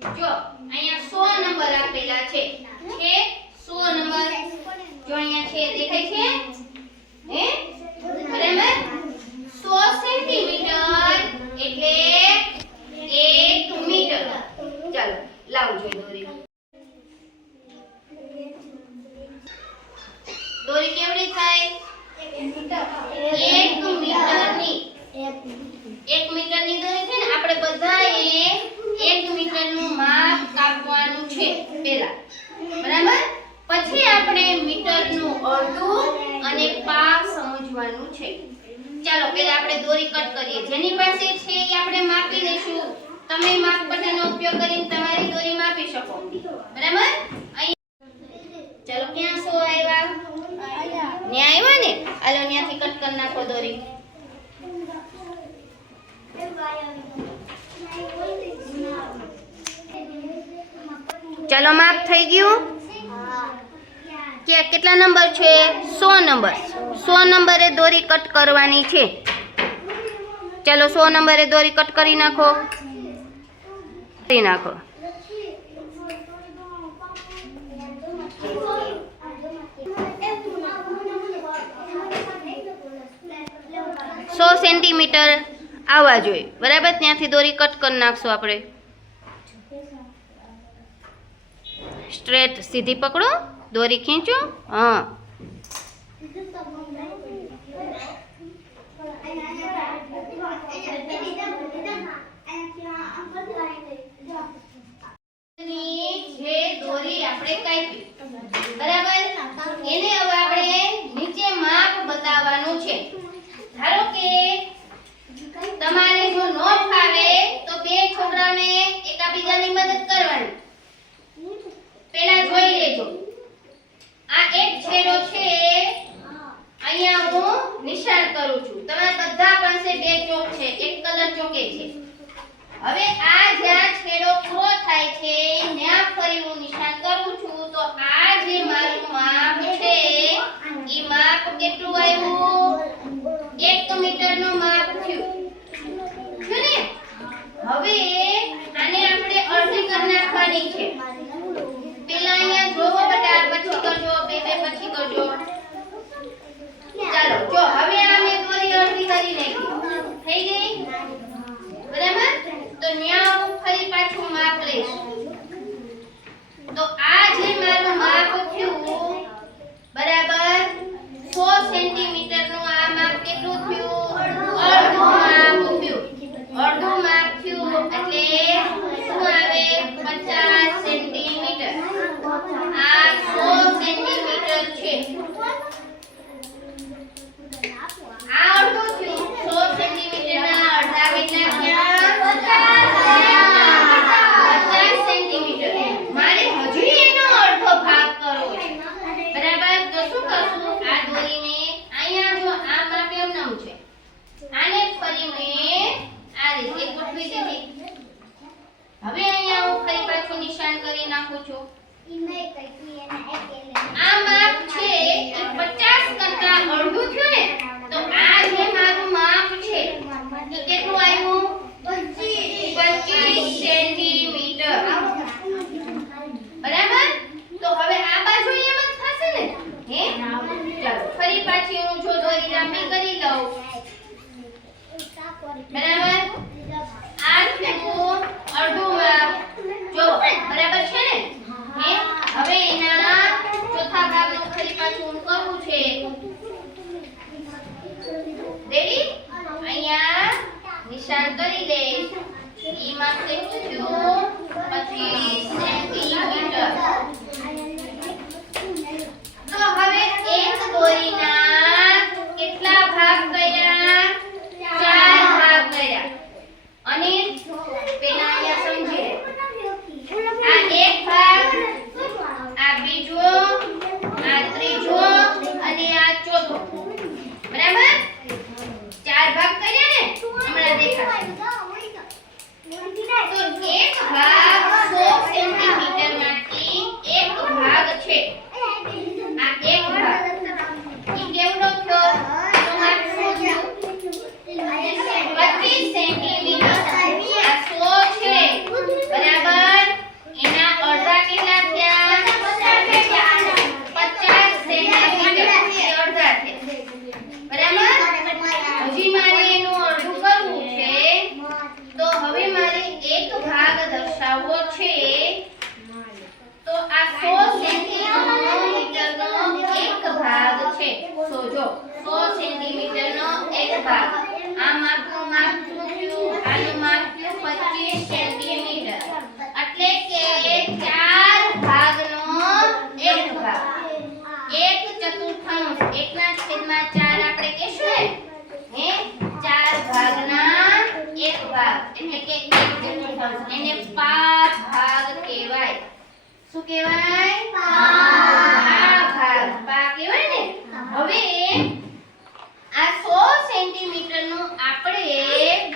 જો અહીંયા 100 નંબર આપેલા છે 100 નંબર જો અહીંયા છે દેખાય છે હે બરાબર 100 સેન્ટીમીટર એટલે 1 મીટર ચાલો લાવજો દોરી દોરી કેવડી થાય 1 મીટરની 1 મીટરની દોરી છે ને આપણે બધાએ 1 મીટરનું માપ કાપવાનું છે પહેલા બરાબર પછી આપણે મીટરનું અડધું અને પા સમજવાનું છે ચાલો પહેલા આપણે દોરી કટ કરીએ જેની પાસે છે એ આપણે માપી લેશું તમે માપપટ્ટીનો ઉપયોગ કરીને તમારી દોરી માપી શકો બરાબર ચાલો ક્યાં 100 આવ્યા ન્યા આવ્યા ને આલો ન્યાથી કટ કરી નાખો દોરી ચાલો માપ થઈ ગયું કેટલા નંબર છે 100 નંબરે દોરી કટ કરવાની છે ચાલો 100 નંબરે દોરી કટ કરી નાખો કરી નાખો 100 સેન્ટીમીટર આવવા જોઈએ બરાબર ત્યાંથી દોરી કટ કરી નાખશો આપણે સ્ટ્રેટ સીધી પકડો દોરી ખીંચો હા જે દોરી આપણે કાપી બરાબર એને હવે આપણે નીચે માપ બતાવવાનું છે ધારો કે તમારે જો ન ફાવે તો બે છોકરાઓને એકબીજાની મદદ કરવાની પહેલા જોઈ લેજો આ એક છેડો છે અહીંયા હું નિશાન કરું છું તમારા બધા પાસે બે ચોક છે એક કલર ચોકે છે હવે આ જ્યાં છેડો પૂરો થાય છે ત્યાં ફરી હું નિશાન કરું છું તો આ જે મારું માપ છે ઈ માપ કેટલું આવ્યું 1 મીટરનું માપ થયું છે ને હવે આને આપણે અડધી કરી નાખવાની છે પહેલા અહીંયા જોવો બેટા પછી કરજો બે પછી કરજો ચાલો જો હવે આ મેં દોરી અડધી કરી નાખી થઈ ગઈ બરાબર તો ન્યા હું ફરી પાછું માપ લઈશ તો આ જે મારું માપ થયું બરાબર 100 સેન્ટીમીટર નું આ માપ કેટલું થયું અડધું માપ થયું એટલે શું આવે 50 સેન્ટીમીટર આ 100 સેન્ટીમીટર છે આ અડધું થયું 100 સેન્ટીમીટર ના અડધા કેટલા થયા 50 સેન્ટીમીટર મારે હજી એનો અડધો ભાગ કરવો છે બરાબર તો શું કરશું આ દોરીને અહીંયા જો આ માપ એમ નામ છે આને ફરી મેં આ રીતે ગોઠવી દીધી હવે અહીંયા હું ફરી પાછું નિશાન કરી નાખું છું આ માપ છે એ 50 કરતા અડધું થયું ને તો આ જે મારું માપ છે એ કેટલું આવ્યું 25 સેન્ટીમીટર બરાબર તો હવે આ બાજુ એમ જ થશે ને હે ચાલો ફરી પાછી હું જો દોરી લાંબી કરી લઉં બરાબર આ થયું અડધું માપ જો બરાબર છે ને હે હવે એના ચોથા ભાગનું ફરી પાછું કરવું છે રેડી અહીંયા નિશાન ભાગ. આ માપનું માપ શું થયું? આનું માપ થયું 25 સેન્ટીમીટર. એટલે કે 4 ભાગનો 1 ભાગ. 1/4 1/4 આપણે કહેશું ને, હે 4 ભાગના 1 ભાગ એટલે કે 1/4. એને પા ભાગ કહેવાય. શું કહેવાય? પા ભાગ. પા કહેવાય ને. હવે આ 100 સેન્ટીમીટર નું આપણે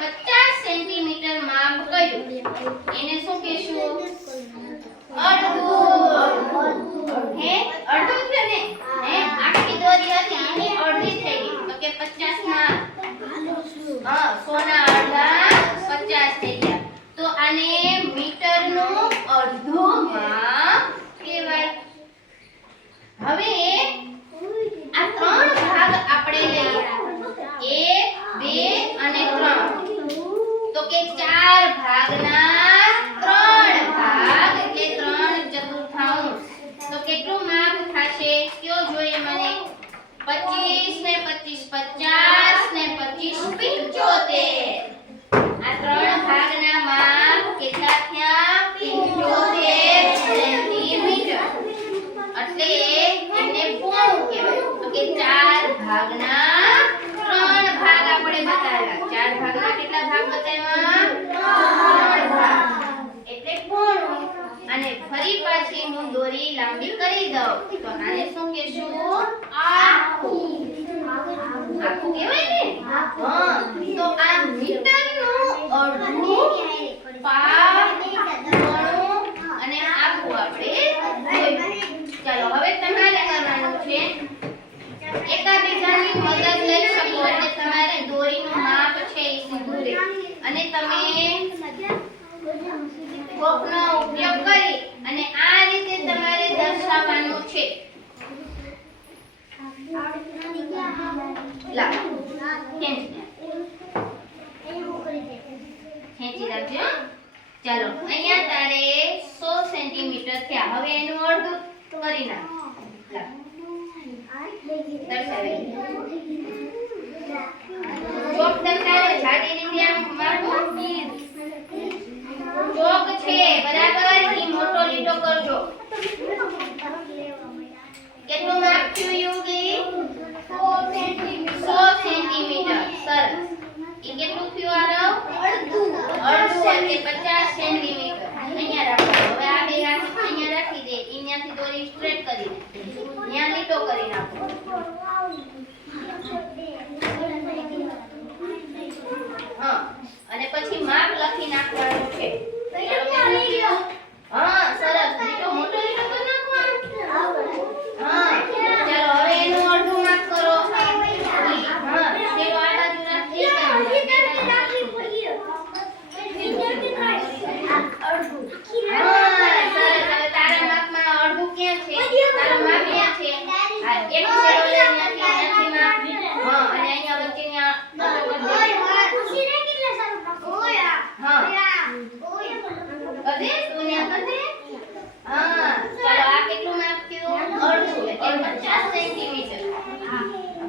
50 સેન્ટીમીટર માપ કર્યું. એને શું કહેશું? અડધું. હે અડધું છે ને, હે આખી દોરી હતી એને અડધી થઈ ગઈ. તો કે 50 ના 100 ના અડધા 50 થઈ ગયા. તો આને મીટર નું અડધું માપ કહેવાય. હવે આ 3 ભાગ આપણે લઈએ, 1 2 અને 3. તો કે 4 ભાગના 3 ભાગ એટલે 3/4. તો કેટલું માપ થશે? કયો જોઈએ મને? 25 ને 25 50 ને 25 75. આ 3 ભાગના માપ કેટલા થયા? 75 સેન્ટીમીટર. એટલે એને પૂર્ણ કહેવાય. તો કે 4 ભાગના 3 ભાગ આપણે બતાવ્યા. 4 ભાગના કેટલા ભાગ બતાવ્યા? 3 ભાગ. એટલે પૂર્ણ. અને ફરી પાછી હું દોરી લાંબી કરી દઉં તો આને શું કહેશું? આખું. આખું કહેવાય ને. તો આ મીટરનું અડધું, પા, પોણું અને આખું આપણે જોયું. ચાલો હવે તમારે કરવાનું છે, એકાબીજાની મદદ લઈ શકો એટલે તમારે દોરીનું માપ છે એ સીધું રહે અને તમે કોકનો ઉપયોગ કરી અને આ રીતે તમારે દર્શાવવાનું છે. લા ખેંચી રાખજો. ચાલો અહીંયા તારે 100 સેન્ટીમીટર થયા. હવે એનું અડધું કરી નાખ. દર્શાવી ચોક દર્શાવે જાડી રીતે આમ માપો. ચોક છે બરાબર ઈ મોટો લીટો કરજો. કેટલું માપ થયું યોગી? 100 સેન્ટીમીટર. સરસ. ઈ કેટલું થયું આરવ? અડધું એટલે 50 સેન્ટીમીટર. અહીંયા રાખો. હવે આ બે હાથ અહીંયા રાખી દે. અહીંયાથી દોરી સ્ટ્રેટ કરી દે. અહીંયા લીટો કરી નાખો. હા અને પછી માપ લખી નાખવાનું છે. હા સરસ. લીટો મોટો લીટો કરી નાખવાનો. હા ચાલો હવે એનું અડધું માપ કરો. હા ચલો આ બાજુ રાખી દે.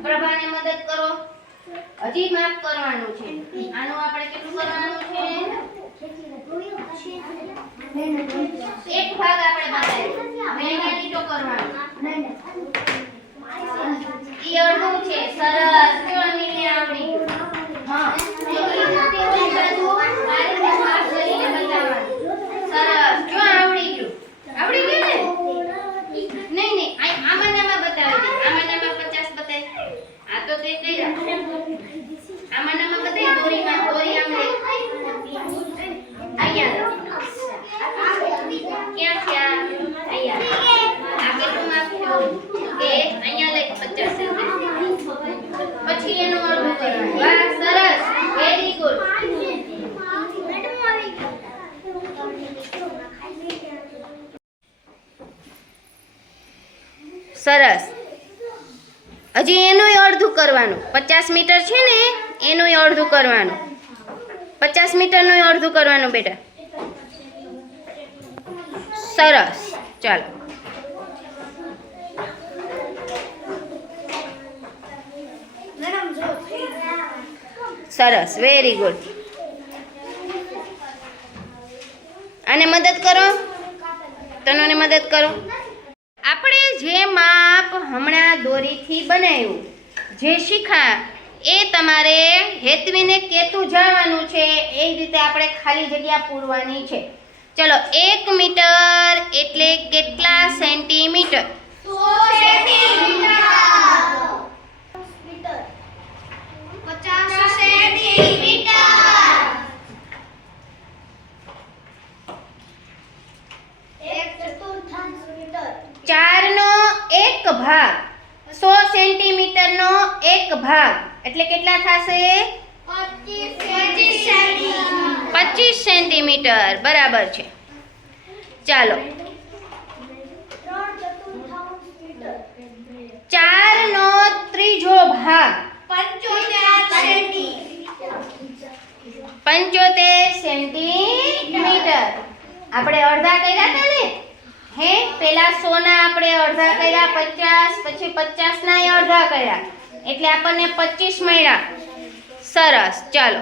પ્રભાને મદદ કરો. હજી માપ કરવાનું છે. આનું આપણે કેટલું કરવાનું છે? એક ભાગ આપણે બતાવ્યો. અહીંયા લીટો કરવાનો. ઈ અડધું છે. સરસ. કેવો નીલે આવડી ગયું. હા સરસ. જો આવડી ગયું. આવડી ગયું ને? નહીં નહીં આમાં નામાં બતાવી દે. આમાં નામાં 50 બતાવી. આ તો તે કઈ રાખ. આમાં નામાં બતાવી દોરીમાં દોરી આમ લે. અહીંયા ક્યાં થયા? અહીંયા. આ કેટલું માપ થયું? કે અહીંયા લે 50 સેન્ટીમીટર. પછી એનું અડધું કરવાનું. વાહ સરસ. Very good. સરસ. હજી એનું અડધું કરવાનું. 50 મીટર છે ને એનું અડધું કરવાનું. 50 મીટરનું અડધું કરવાનું બેટા. સરસ. ચાલો મેડમ જો સરસ, વેરી ગુડ. આને મદદ કરો, તનુને મદદ કરો. આપણે જે માપ હમણાં દોરીથી બનાવ્યું, જે શીખા, એ તમારે હેતવીને કહેતું જવાનું છે. એ રીતે આપણે ખાલી જગ્યા પૂરવાની છે. ચલો, 1 મીટર એટલે કેટલા સેન્ટીમીટર? 100 સેન્ટીમીટર. 50 સેન્ટીમીટર. 1/4 મીટર. 4નો 1 ભાગ 100 સેન્ટીમીટરનો 1 ભાગ એટલે કેટલા થશે? 25 સેન્ટીમીટર. બરાબર છે. ચાલો, 4નો ત્રીજો ભાગ 75 સેન્ટીમીટર. આપણે અડધા કર્યા હતા ને? હે, પેલા 100 ના આપણે અડધા કર્યા, 50, પછી 50 ના અડધા કર્યા, એટલે આપણને 25 મળ્યા. સરસ. ચાલો,